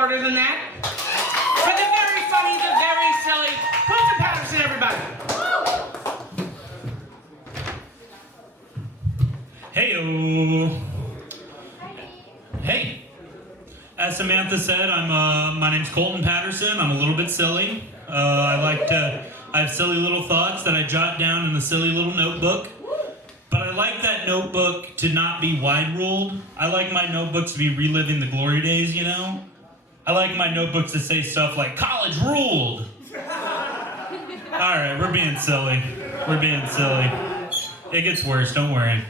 Harder than that. For the very funny, the very silly, Colton Patterson, everybody. Heyo. Hey. As Samantha said, my name's Colton Patterson. I'm a little bit silly. I have silly little thoughts that I jot down in the silly little notebook. But I like that notebook to not be wide-ruled. I like my notebooks to be reliving the glory days, you know? I like my notebooks to say stuff like, college ruled! Alright, we're being silly. We're being silly. It gets worse, don't worry.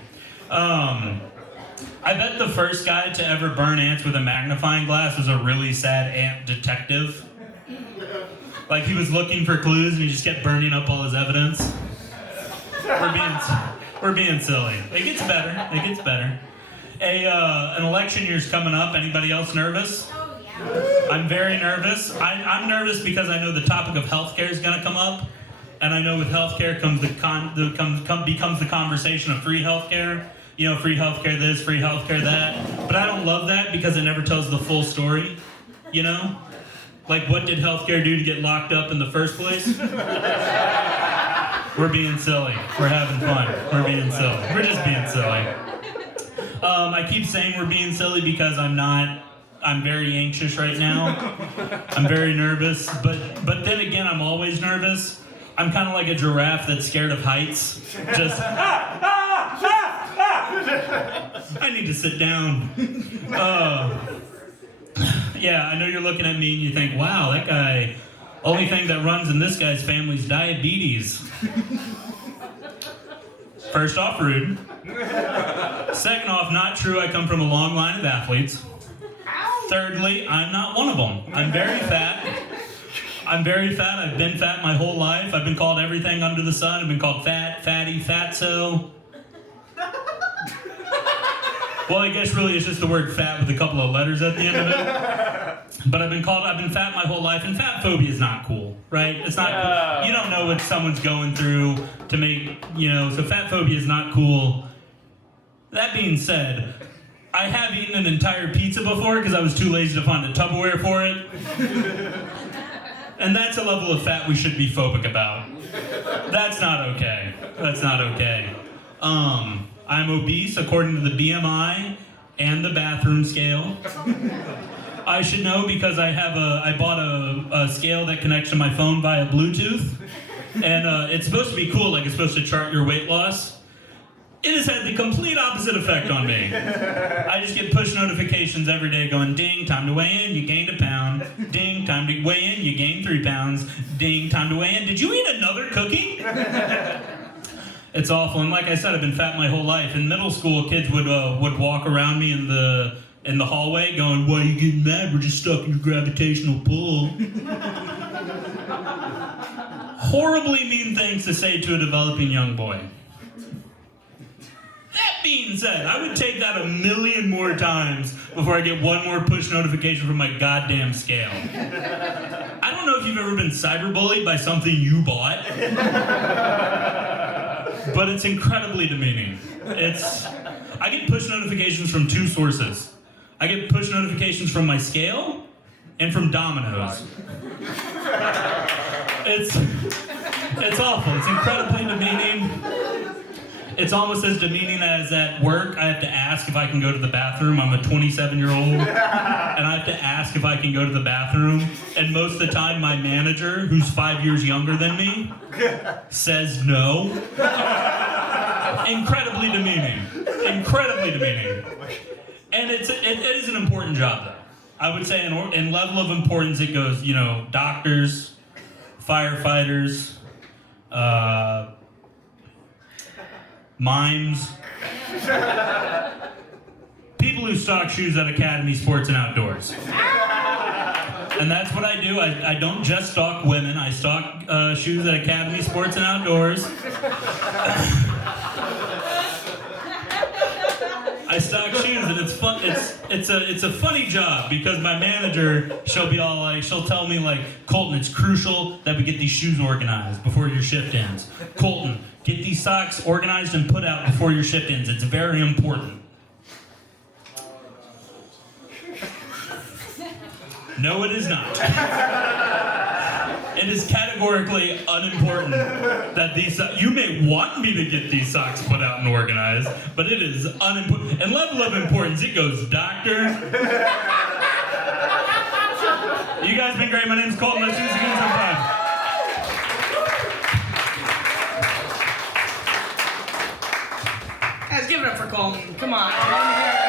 I bet the first guy to ever burn ants with a magnifying glass was a really sad ant detective. Like, he was looking for clues and he just kept burning up all his evidence. We're being silly. It gets better. It gets better. An election year's coming up. Anybody else nervous? Oh, yeah. I'm very nervous. I'm nervous because I know the topic of healthcare is going to come up. And I know with healthcare becomes the conversation of free healthcare. You know, free healthcare this, free healthcare that. But I don't love that because it never tells the full story. You know? Like, what did healthcare do to get locked up in the first place? We're being silly. We're having fun. We're being silly. We're just being silly. I keep saying we're being silly because I'm very anxious right now. I'm very nervous. But then again, I'm always nervous. I'm kind of like a giraffe that's scared of heights. Just... I need to sit down. Yeah, I know you're looking at me and you think, wow, that guy, only thing that runs in this guy's family is diabetes. First off, rude. Second off, not true. I come from a long line of athletes. Thirdly, I'm not one of them. I'm very fat. I've been fat my whole life. I've been called everything under the sun. I've been called fat, fatty, fatso. Well, I guess really it's just the word fat with a couple of letters at the end of it. But I've been fat my whole life, and fat phobia is not cool, right? It's not cool. You don't know what someone's going through to make, so fat phobia is not cool. That being said, I have eaten an entire pizza before because I was too lazy to find a Tupperware for it. And that's a level of fat we should be phobic about. That's not okay. That's not okay. I'm obese according to the BMI and the bathroom scale. I should know because I bought a scale that connects to my phone via Bluetooth. And it's supposed to be cool, like it's supposed to chart your weight loss. It has had the complete opposite effect on me. I just get push notifications every day going, ding, time to weigh in, you gained a pound. Ding, time to weigh in, you gained 3 pounds. Ding, time to weigh in, did you eat another cookie? It's awful, and like I said, I've been fat my whole life. In middle school, kids would walk around me in the hallway going, why are you getting mad? We're just stuck in your gravitational pull. Horribly mean things to say to a developing young boy. That being said, I would take that 1,000,000 more times before I get one more push notification from my goddamn scale. I don't know if you've ever been cyberbullied by something you bought. But it's incredibly demeaning. I get push notifications from 2 sources. I get push notifications from my scale and from Domino's. It's awful. It's incredibly demeaning. It's almost as demeaning as at work. I have to ask if I can go to the bathroom. I'm a 27-year-old, and I have to ask if I can go to the bathroom. And most of the time, my manager, who's 5 years younger than me, says no. Incredibly demeaning. Incredibly demeaning. And it is an important job, though. I would say in level of importance, it goes, doctors, firefighters, mimes, people who stock shoes at Academy Sports and Outdoors. And that's what I do. I don't just stock women. I stock shoes at Academy Sports and Outdoors. I stock shoes, and it's fun. It's a funny job because my manager, she'll tell me like, Colton, it's crucial that we get these shoes organized before your shift ends. Colton, get these socks organized and put out before your shift ends. It's very important. No, it is not. It is categorically unimportant that these you may want me to get these socks put out and organized, but it is unimportant. And level of importance, it goes doctor. You guys been great. My name's Colton. Let's do this again sometime. Guys, give it up for Colton. Come on.